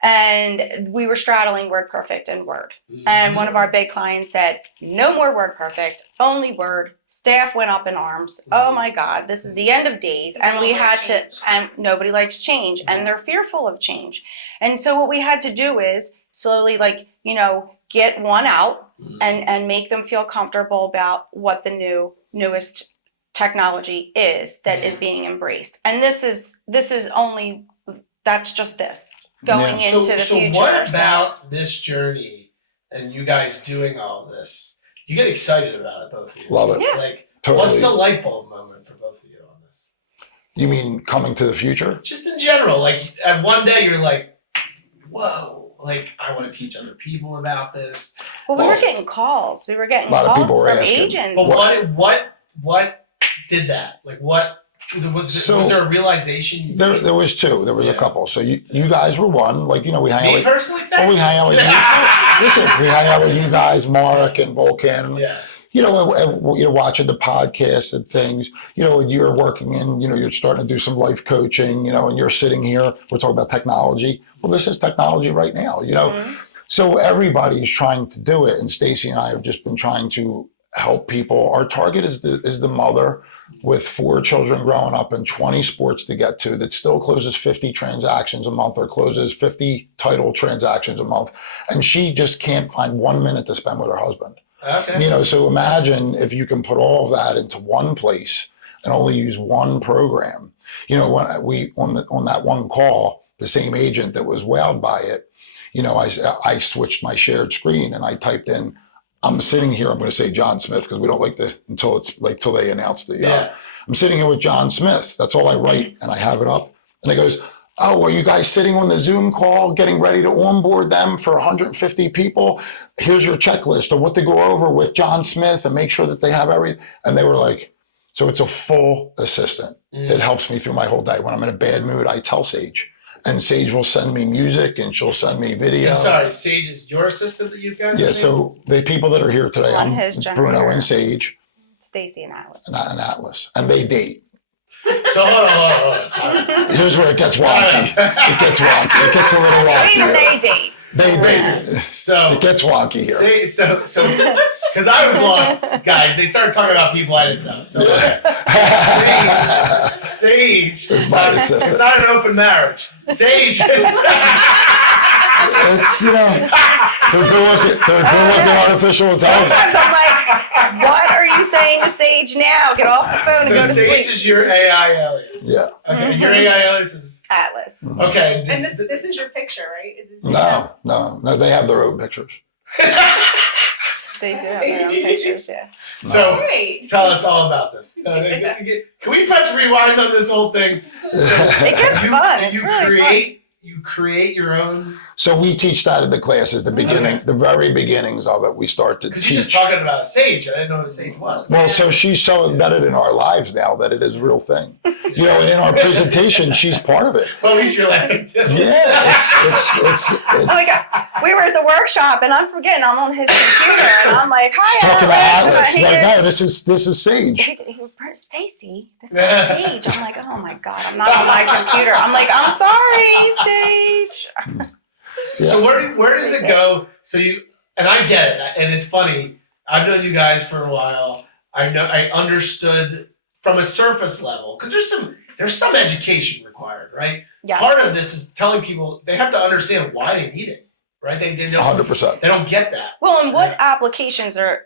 And we were straddling WordPerfect and Word. And one of our big clients said, no more WordPerfect, only Word. Staff went up in arms. Oh my God, this is the end of days. And we had to, and nobody likes change, and they're fearful of change. And so what we had to do is slowly, like, you know, get one out and make them feel comfortable about what the newest technology is that is being embraced. And this is only, that's just this. Going into the future. So what about this journey and you guys doing all of this? You get excited about it, both of you. Love it. Yeah. Like, Totally. What's the light bulb moment for both of you on this? You mean coming to the future? Just in general, like at one day you're like, whoa, like I want to teach other people about this. Well, we were getting calls. We were getting A lot of calls people were from asking. agents. But what did that? Like what? Was there a realization? There was 2. There was a couple. So you guys were one. Like, you know, we hang out Me with. personally, We hang out with you. Listen, we hang out with you guys, Mark and Volcan. Yeah. You know, watching the podcast and things. You know, when you're working in, you know, you're starting to do some life coaching. You know, and you're sitting here. We're talking about technology. Well, this is technology right now. You know, so everybody's trying to do it, and Stacy and I have just been trying to help people. Our target is the mother with 4 children growing up and 20 sports to get to that still closes 50 transactions a month or closes 50 title transactions a month. And she just can't find 1 minute to spend with her husband. Okay. You know, so imagine if you can put all of that into one place and only use one program. You know, when we on that one call, the same agent that was wowed by it, you know, I switched my shared screen and I typed in, I'm sitting here, I'm going to say John Smith because we don't like until they announce the, I'm sitting here with John Smith. That's all I write and I have it up. And it goes, oh, are you guys sitting on the Zoom call getting ready to onboard them for 150 people? Here's your checklist of what to go over with John Smith and make sure that they have everything. And they were like, so it's a full assistant. It helps me through my whole day. When I'm in a bad mood, I tell Sage. And Sage will send me music and she'll send me video. And sorry, Sage is your assistant that you've got? Yeah, so the people that are here today, One is Bruno and Sage. Stacy and Atlas. And Atlas. And they date. So hold on. Here's where it gets wonky. It gets wonky. It gets a little So wonky. even here. they date. So It gets wonky here. because I was lost, guys. They started talking about people I didn't know. So Sage, It's my assistant. it's not an open marriage. Sage is. It's, you know, they're good looking artificial intelligence. Sometimes I'm like, what are you saying to Sage now? Get off the phone and So go to Sage sleep. is your AI alias. Yeah. Okay, your AI alias is Atlas. okay. And this is your picture, right? Is this No, they have their own pictures. They do have their own pictures, yeah. So Great. tell us all about this. Can we press rewind on this whole thing? It gets fun. It's You really create your own. So we teach that in the classes, the beginning, the very beginnings of it. We start to Because you're just teach. talking about a sage. I didn't know what a sage was. Well, so she's so embedded in our lives now that it is a real thing. You know, and in our presentation, she's part of it. Well, at least you're laughing too. Yeah, it's Oh my God. We were at the workshop and I'm forgetting I'm on his computer and I'm like, she's hi, talking to Atlas. And Like, no, this is Sage. he Stacy, this is Sage. I'm like, oh my God, I'm not on my computer. I'm like, I'm sorry, Sage. Yeah. So where does it go? So you and I get it, and it's funny. I've known you guys for a while. I understood from a surface level because there's some education required, right? Yeah. Part of this is telling people they have to understand why they need it, right? They don't 100%. they don't get that. Well, and what applications are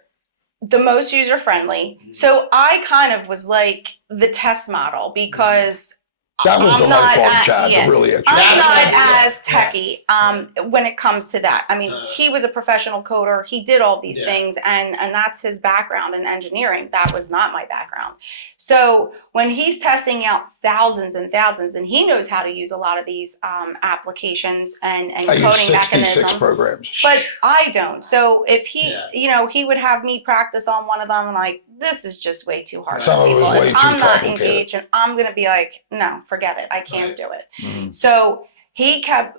the most user friendly? So I kind of was like the test model because That was the I'm light not bulb, at- Chad, yeah. that really I'm That's not what I as techie when it comes to that. I mean, he was a professional coder. He did all these Yeah. things, and that's his background in engineering. That was not my background. So when he's testing out thousands and thousands, and he knows how to use a lot of these applications and I coding use 66 mechanisms. programs. But I don't. So if he, Yeah. he would have me practice on one of them, and like, this is just way too hard. Some for of it was people. way If too I'm not complicated. engaged, and I'm gonna be like, no, forget it. I can't Right. do it. Mhm. So he kept,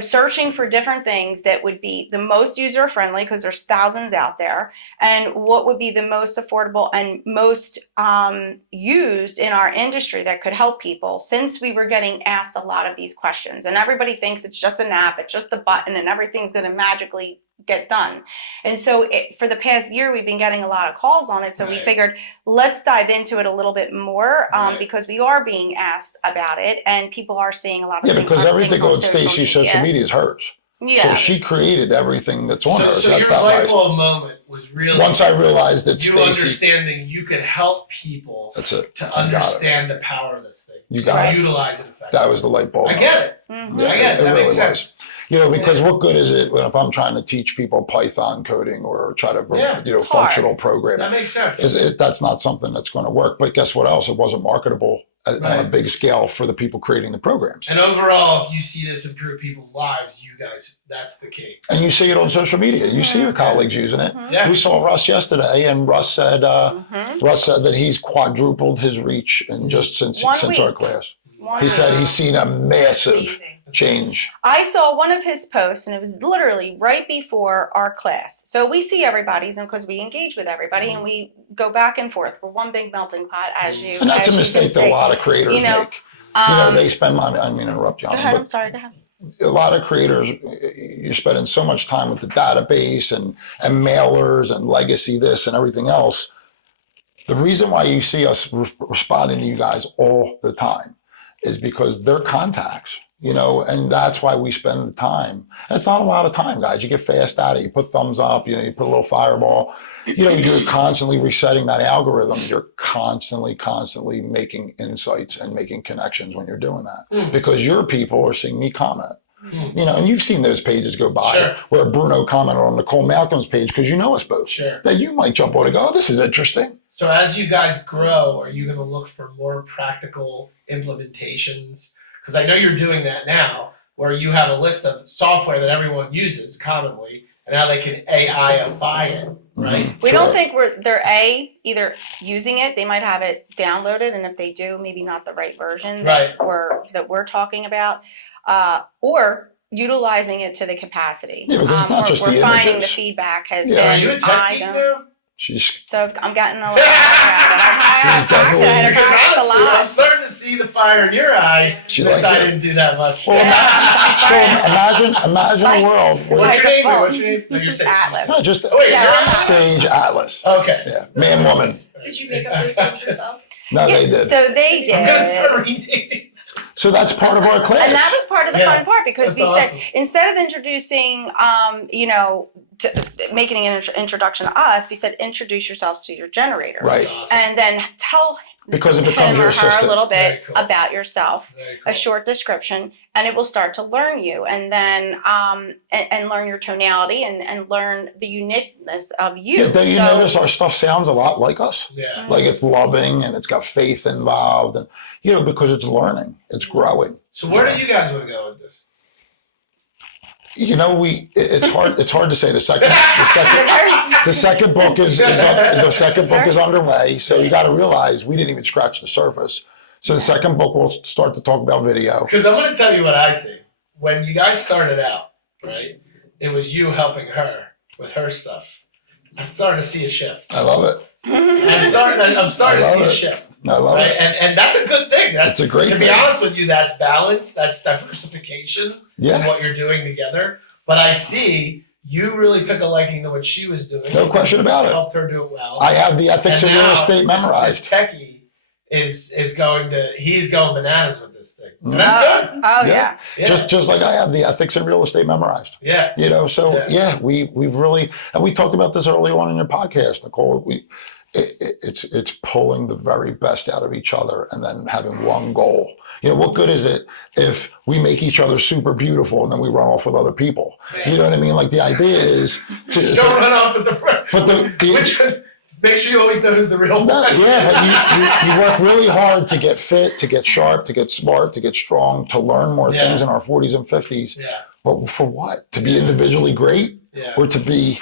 searching for different things that would be the most user friendly because there's thousands out there, and what would be the most affordable and most used in our industry that could help people. Since we were getting asked a lot of these questions, and everybody thinks it's just an app, it's just a button, and everything's going to magically get done. And so for the past year, we've been getting a lot of calls on it. So we Right. figured, let's dive into it a little bit more Right. because we are being asked about it, and people are seeing a lot of Yeah, things because on everything things on Stacy's social media is hers. Yeah. So she created everything that's on So, hers. so That's your not light nice. bulb moment was really Once I realized that you Stacy, understanding you could help people that's it. to I got it. understand the power of this thing. You got to it. utilize it effectively. That was the light bulb. I get it. Mhm. Yeah, I get it. That really makes sense. was. You know, because what good is it when if I'm trying to teach people Python coding or try to, Yeah. functional programming? That makes sense. That's not something that's going to work. But guess what else? It wasn't marketable on a Right. big scale for the people creating the programs. And overall, if you see this improve people's lives, you guys, that's the key. And you see it on social media. You see your colleagues using it. Yeah. We saw Russ yesterday, and Russ said that he's quadrupled his reach in just since One our week. class. One He week. said he's seen a massive Amazing. change. I saw one of his posts, and it was literally right before our class. So we see everybody's, and because we engage with everybody, and we go back and forth. We're one big melting pot, as you. And that's as a you mistake can that a see. lot of creators You know, make. They spend money. I don't mean to interrupt you, Go honey, ahead. but I'm sorry. Go ahead. a lot of creators, you're spending so much time with the database and mailers and legacy this and everything else. The reason why you see us responding to you guys all the time is because they're contacts, and that's why we spend the time. And it's not a lot of time, guys. You get fast at it. You put thumbs up, you put a little fireball. You're constantly resetting that algorithm. You're constantly making insights and making connections when you're doing that because your people are seeing me comment. And you've seen those pages go by Sure. where Bruno commented on Nicole Malcolm's page because you know us both. Sure. That you might jump on and go, oh, this is interesting. So as you guys grow, are you going to look for more practical implementations? Because I know you're doing that now, where you have a list of software that everyone uses commonly, and how they can AI-ify it, right? We Sure. don't think they're either using it. They might have it downloaded, and if they do, maybe not the right version Right. that we're talking about, or utilizing it to the capacity. Yeah, because it's not just we're the finding the images. feedback has Yeah. So are been. you a tech geek now? So I'm getting a little I She's definitely- Because practice a honestly, I'm lot. starting to see the fire in your eye. She Because likes I it. didn't do that much. Well, imagine a world where What's your name? Well, What's your name? No, you're saying Atlas. no, just Oh, wait, Yeah. you're Sage Atlas. Okay. Yeah, man, woman. Did you make up those names yourself? No, they did. So they did. I'm gonna start renaming. So that's part of our class. And that was part of the Yeah, fun part because that's we awesome. said instead of introducing, making an introduction to us, we said introduce yourselves to your generator, Right. That's awesome. and then tell Because it becomes him your or her a assistant. little Very bit cool. about yourself, Very cool. a short description, and it will start to learn you, and then and learn your tonality and learn the uniqueness of you. Yeah, don't you So- notice our stuff sounds a lot like us? Yeah. Like it's loving and it's got faith involved, and because it's learning, it's growing. So where do you guys want to go with this? It's hard to say. The second book is underway. So you got to realize we didn't even scratch the surface. So the second book will start to talk about video. Because I'm going to tell you what I see. When you guys started out, right, it was you helping her with her stuff. I'm starting to see a shift. I love it. I'm starting to see a it. shift. I love Right? it. And that's a good thing. It's a great To be thing. honest with you, that's balance. That's diversification in Yeah, what you're doing together. But I see you really took a liking to what she was doing. no question about it. Helped her do it well. I have the ethics of And real now estate this memorized. techie he's going bananas with this thing. And Mhm. that's good. Oh Yeah. yeah. Yeah. Just like I have the ethics in real estate memorized. Yeah. So Yeah. we've really, and we talked about this earlier on in your podcast, Nicole. It's pulling the very best out of each other and then having one goal. What good is it if we make each other super beautiful and then we run off with other people? Yeah. You know what I mean? Like the idea is Don't run off with the front. But Which make sure you always know who's the real No, one. yeah, but you work really hard to get fit, to get sharp, to get smart, to get strong, to learn more Yeah. things in our 40s and 50s. Yeah. But for what? To be individually great Yeah. or to be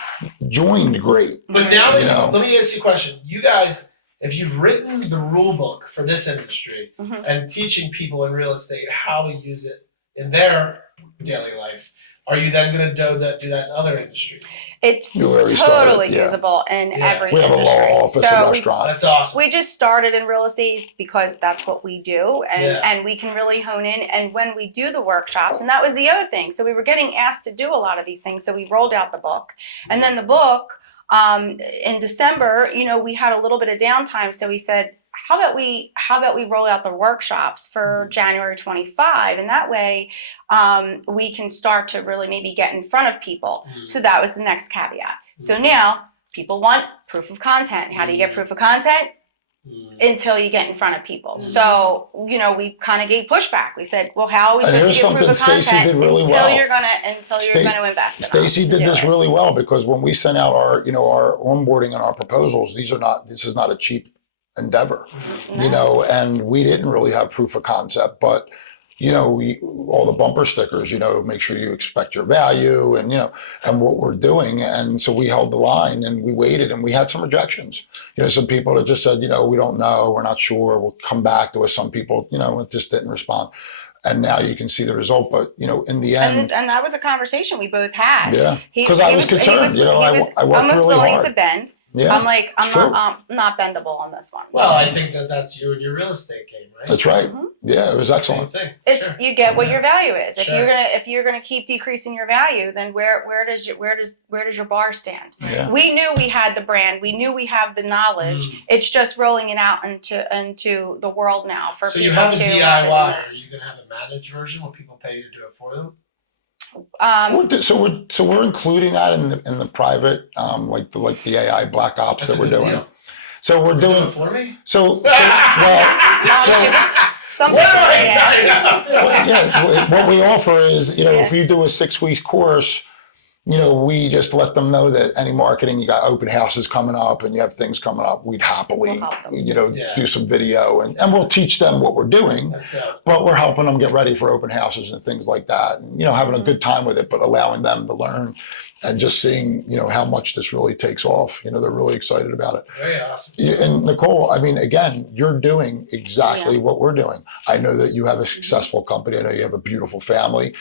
joined great? But now that You know. let me ask you a question. You guys, if you've written the rule book for this industry Mhm. and teaching people in real estate how to use it in their daily life, are you then going to do that in other industries? It's You already totally started, yeah. usable in Yeah. every We have a industry. law office, So a we- restaurant. That's awesome. We just started in real estate because that's what we do, and Yeah. and we can really hone in. And when we do the workshops, and that was the other thing. So we were getting asked to do a lot of these things. So we rolled out the book, and then the book in December, we had a little bit of downtime. So we said, how about we roll out the workshops for January 25, and that way we can start to really maybe get in front of people. Mhm. So that was the next caveat. So now people want proof of content. How do you get proof of content? Until you get in front of people. So, we kind of gave pushback. We said, well, how are we And going to here's get proof something of Stacey content did really until well. you're going to invest in us Stacey to did do this it. really well because when we sent out our onboarding and our proposals, this is not a cheap endeavor, and we didn't really have proof of concept, but all the bumper stickers, make sure you expect your value and what we're doing. And so we held the line and we waited and we had some rejections. Some people that just said, we don't know, we're not sure, we'll come back to us. Some people, it just didn't respond. And now you can see the result. But, in the end. And that was a conversation we both had. Yeah. Because I was concerned, I worked almost really willing hard. to bend. Yeah. I'm like, it's true. I'm not bendable on this one. Well, I think that's you and your real estate game, right? That's right. Mhm. Yeah, it was Same excellent. thing. It's Sure. you get what your value is. If Sure. you're gonna keep decreasing your value, then where does your bar stand? Yeah. We knew we had the brand. We knew we have the knowledge. It's just rolling it out into the world now for So people you have a to. DIY. Are you going to have a managed version where people pay you to do it for them? So we're including that in the private, like the AI black ops That's that a we're good doing. deal. So we're Do doing it for me? so What Something am I yeah. signing up? yeah. What we offer is if you do a 6-week course, we just let them know that any marketing, you got open houses coming up and you have things coming up, we'd happily We'll help them. Yeah. do some video and we'll teach them what we're doing. That's dope. But we're helping them get ready for open houses and things like that, and having a good time with it, but allowing them to learn and just seeing how much this really takes off. They're really excited about it. Very awesome. And Nicole, again, you're doing exactly what we're doing. I know that you have a successful company. I know you have a beautiful family.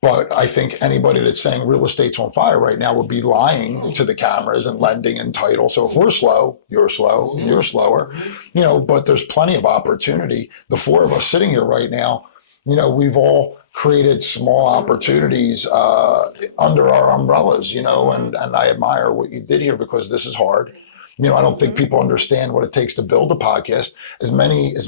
But I think anybody that's saying real estate's on fire right now would be lying to the cameras and lending in title. So if we're slow, you're slow, and you're slower, but there's plenty of opportunity. The four of us sitting here right now, we've all created small opportunities under our umbrellas, and I admire what you did here because this is hard. I don't think people understand what it takes to build a podcast. As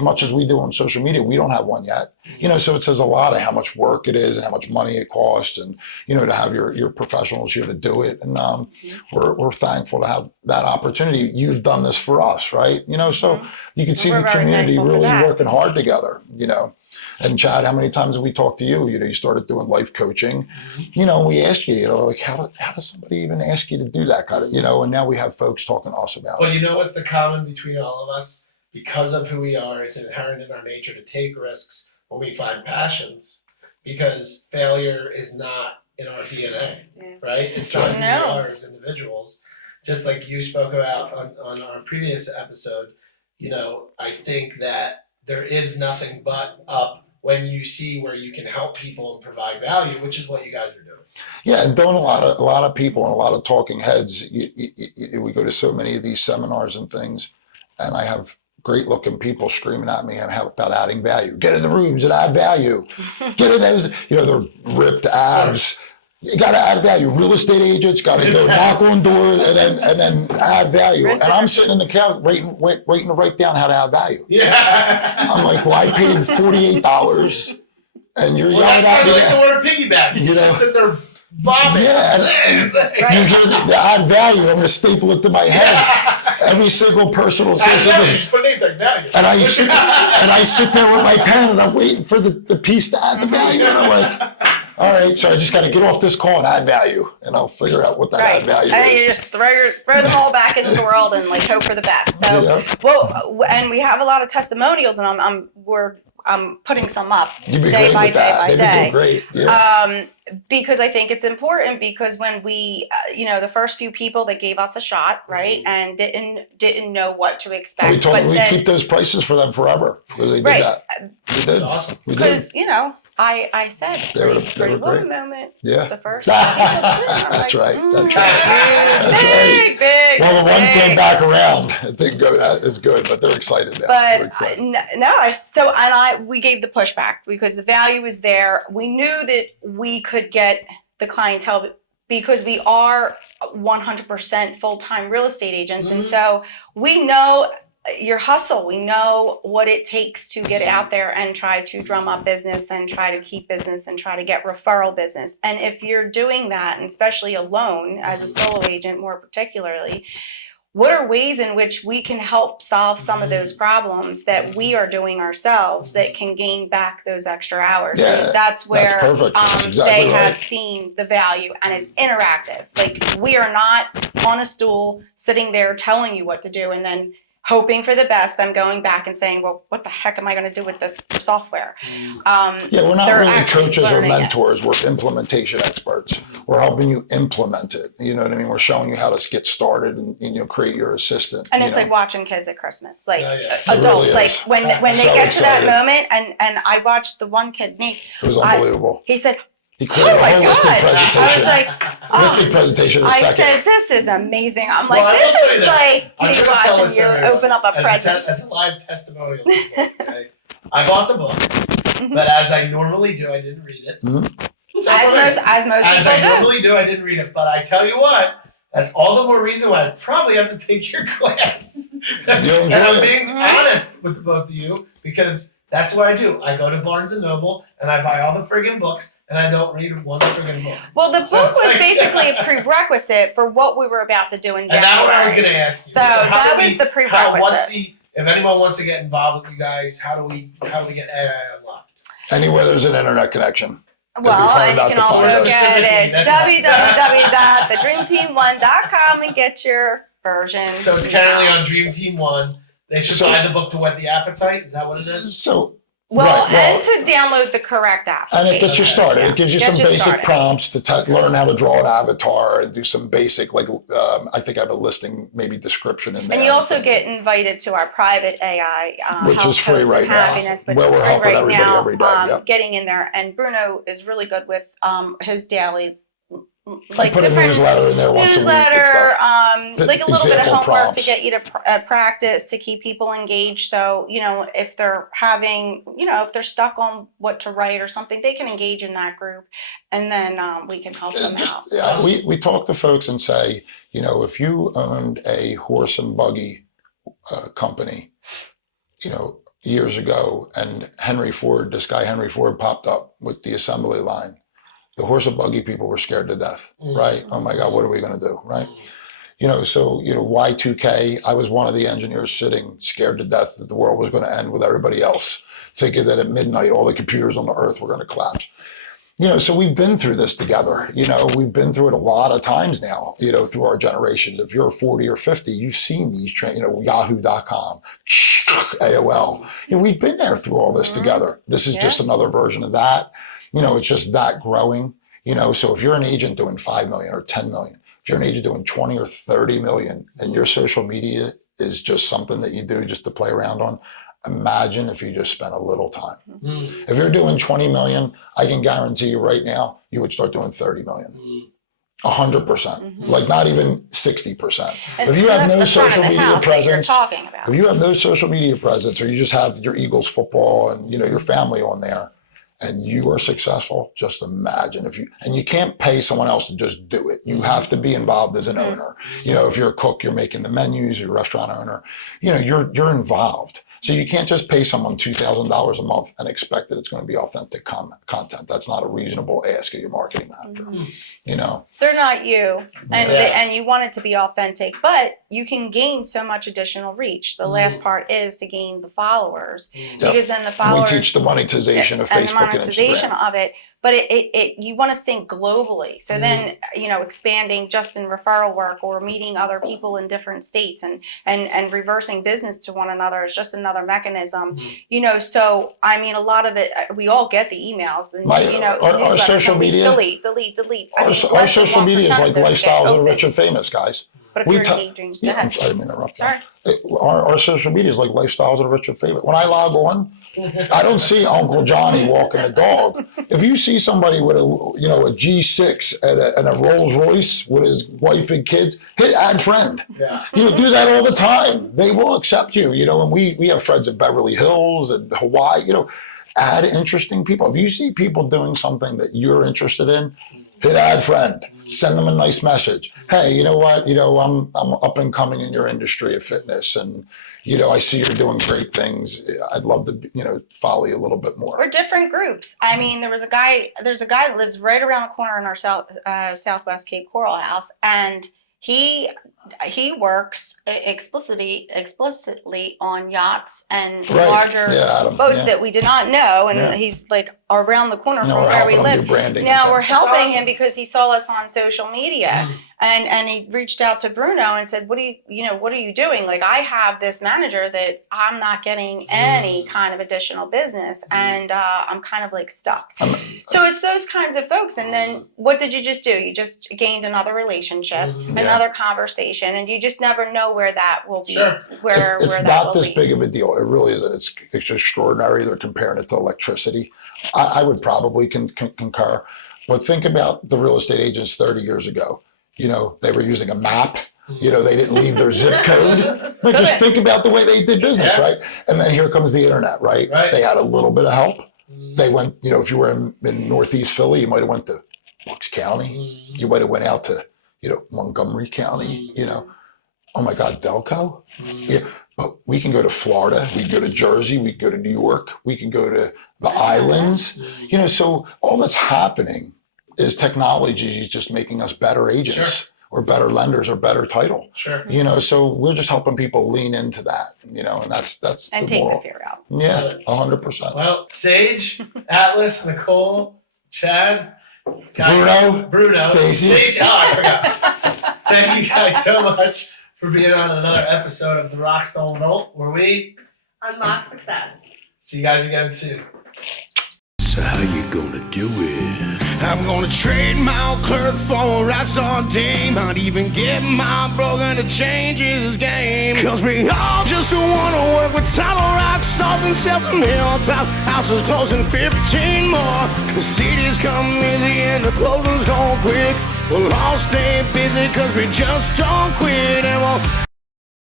much as we do on social media, we don't have one yet. So it says a lot of how much work it is and how much money it costs, and to have your professionals here to do it. And we're thankful to have that opportunity. You've done this for us, right? So you can see the community really working hard together. And Chad, how many times have we talked to you? You started doing life coaching. We asked you, like how does somebody even ask you to do that kind of, and now we have folks talking to us about it. Well, you know what's the common between all of us? Because of who we are, it's inherent in our nature to take risks when we find passions, because failure is not in our DNA, right? It's not who we are as individuals. Just like you spoke about on our previous episode, I think that there is nothing but up when you see where you can help people and provide value, which is what you guys are doing. Yeah, and don't a lot of people and a lot of talking heads. We go to so many of these seminars and things, and I have great looking people screaming at me about adding value. Get in the rooms and add value. Get in those, they're ripped abs. You got to add value. Real estate agents got to go knock on doors and then add value. And I'm sitting in the couch waiting to write down how to add value. Yeah. I'm like, well, I paid $48, and you're yelling at me. That's kind of like the word piggyback. You just sit there vomiting. Yeah, and you hear the add value. I'm going to staple it to my head. Yeah. Every single person will say something. And I sit there with my pen and I'm waiting for the piece to add the value. And I'm like, all right, so I just got to get off this call and add value, and I'll figure out what that add value is. And then you just throw the ball back into the world and hope for the best. So, and we have a lot of testimonials, and I'm putting some up day by day. They've been great. Yeah. Because I think it's important, because when we, the first few people that gave us a shot, right, and didn't know what to expect. We told them we'd keep those prices for them forever because they did that. We did. Awesome. Because, I said pretty woman moment. Yeah. The first. That's right. Big. Well, the one came back around. It didn't go as good, but they're excited now. But we gave the pushback because the value was there. We knew that we could get the clientele because we are 100% full-time real estate agents, and so we know your hustle. We know what it takes to get out there and try to drum up business and try to keep business and try to get referral business. And if you're doing that, and especially alone as a solo agent more particularly, what are ways in which we can help solve some of those problems that we are doing ourselves that can gain back those extra hours? Yeah, that's where that's exactly they right. have seen the value, and it's interactive. We are not on a stool sitting there telling you what to do and then hoping for the best, them going back and saying, well, what the heck am I going to do with this software? We're not really coaches or mentors. We're implementation experts. We're helping you implement it. You know what I mean? We're showing you how to get started and create your assistant. And it's like watching kids at Christmas, adults. Really when they get to that moment, and I watched the one kid, Nate. It was unbelievable. He said, he created a whole listing presentation. I was like, listing presentation in a second. I said, this is amazing. I'm like, this is like me watching you open up a present. As a live testimonial, okay? I bought the book, but as I normally do, I didn't read it. As most people normally do, I didn't read it. But I tell you what, that's all the more reason why I probably have to take your class. And I'm being honest with both of you, because that's what I do. I go to Barnes & Noble and I buy all the friggin' books and I don't read one friggin' book. Well, the book was basically a prerequisite for what we were about to do in January. And that's what I was going to ask you. So that was the prerequisite. If anyone wants to get involved with you guys, how do we get AI unlocked? Anywhere there's an internet connection. Well, and you can also get it www.thedreamteam1.com and get your version. So it's currently on Dream Team 1. They should buy the book to whet the appetite. Is that what it is? So Well, Right, well- and to download the correct app. And it gets you started. It gives you Gets some you basic started. prompts to learn how to draw an avatar and do some basic, like, I think I have a listing, maybe description in there. And you also get invited to our private AI, Which Health is free Codes right and now, Happiness, which where is we're free helping right everybody now. every day, yep. Getting in there, and Bruno is really good with his daily, I put a newsletter in there once a week and stuff. like a little bit of Example homework prompts. to get you to practice, to keep people engaged. So, if they're having, if they're stuck on what to write or something, they can engage in that group, and then we can help them out. Yeah, we talk to folks and say, if you owned a horse and buggy company, years ago, and this guy Henry Ford popped up with the assembly line, the horse and buggy people were scared to death, right? Oh my God, what are we going to do, right? So Y2K, I was one of the engineers sitting scared to death that the world was going to end with everybody else, thinking that at midnight all the computers on the earth were going to collapse. So we've been through this together. We've been through it a lot of times now, through our generations. If you're 40 or 50, you've seen these, Yahoo.com, AOL. We've been there through all this together. This is just another version of that. It's just that growing. So if you're an agent doing 5 million or 10 million, if you're an agent doing 20 or 30 million, and your social media is just something that you do just to play around on, imagine if you just spent a little time. If you're doing 20 million, I can guarantee you right now, you would start doing 30 million. 100%, like not even 60%. If you have no social media presence, if you have no social media presence, or you just have your Eagles football and your family on there, and you are successful, just imagine and you can't pay someone else to just do it. You have to be involved as an owner. If you're a cook, you're making the menus, you're a restaurant owner, you're involved. So you can't just pay someone $2,000 a month and expect that it's going to be authentic content. That's not a reasonable ask of your marketing manager. They're not you, and you want it to be authentic, but you can gain so much additional reach. The last part is to gain the followers, because then the followers. We teach the monetization of Facebook and Instagram. And the monetization of it, but you want to think globally. So then, expanding just in referral work, or meeting other people in different states, and reversing business to one another is just another mechanism. So I mean, a lot of it, we all get the emails. And, our social media. Delete. Our social media is like Lifestyles of the Rich and Famous, guys. But if you're engaging, yeah, I'm sorry, I didn't interrupt. Sorry. Our social media is like Lifestyles of the Rich and Famous. When I log on, I don't see Uncle Johnny walking the dog. If you see somebody with a G6 and a Rolls Royce with his wife and kids, hit add friend. Yeah. Do that all the time. They will accept you. And we have friends in Beverly Hills and Hawaii. Add interesting people. If you see people doing something that you're interested in, hit add friend. Send them a nice message. Hey, you know what? I'm up and coming in your industry of fitness, and I see you're doing great things. I'd love to follow you a little bit more. We're different groups. I mean, there's a guy that lives right around the corner in our Southwest Cape Coral house, and he works explicitly on yachts and larger boats that we did not know, and he's like around the corner from where we live. Now we're helping him because he saw us on social media, and he reached out to Bruno and said, what are you doing? Like, I have this manager that I'm not getting any kind of additional business, and I'm kind of like stuck. So it's those kinds of folks. And then what did you just do? You just gained another relationship, another conversation, and you just never know where that will be. Sure. It's not this big of a deal. It really isn't. It's extraordinary. They're comparing it to electricity. I would probably concur. But think about the real estate agents 30 years ago. They were using a map. They didn't leave their zip code. But just think about the way they did business, right? And then here comes the internet, right? They had a little bit of help. They went, if you were in Northeast Philly, you might have went to Bucks County. You might have went out to, Montgomery County, Oh my God, Delco? Yeah. But we can go to Florida, we can go to Jersey, we can go to New York, we can go to the islands. So all that's happening is technology is just making us better agents or better lenders or better title. Sure. So we're just helping people lean into that, and that's and the take moral. the fear out. Yeah, 100%. Well, Sage, Atlas, Nicole, Chad, Bruno, Stacy. Oh, I forgot. Thank you guys so much for being on another episode of the Rockstar Vault, where we Unlock success. See you guys again soon. So how you gonna do it? I'm gonna trade my clerk for a rockstar dame. I'd even get my brother to change his game. Cause we all just wanna work with title rock stars and sell some hilltop houses closing 15 more. The cities come easy and the closings go quick. We'll all stay busy cause we just don't quit. And we'll